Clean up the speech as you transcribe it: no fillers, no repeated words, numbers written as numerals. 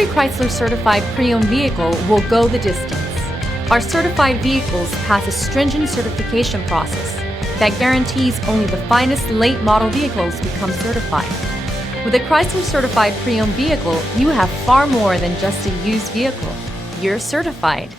Every Chrysler certified pre-owned vehicle will go the distance. Our certified vehicles pass a stringent certification process that guarantees only the finest late model vehicles become certified. With a Chrysler certified pre-owned vehicle, you have far more than just a used vehicle. You're certified.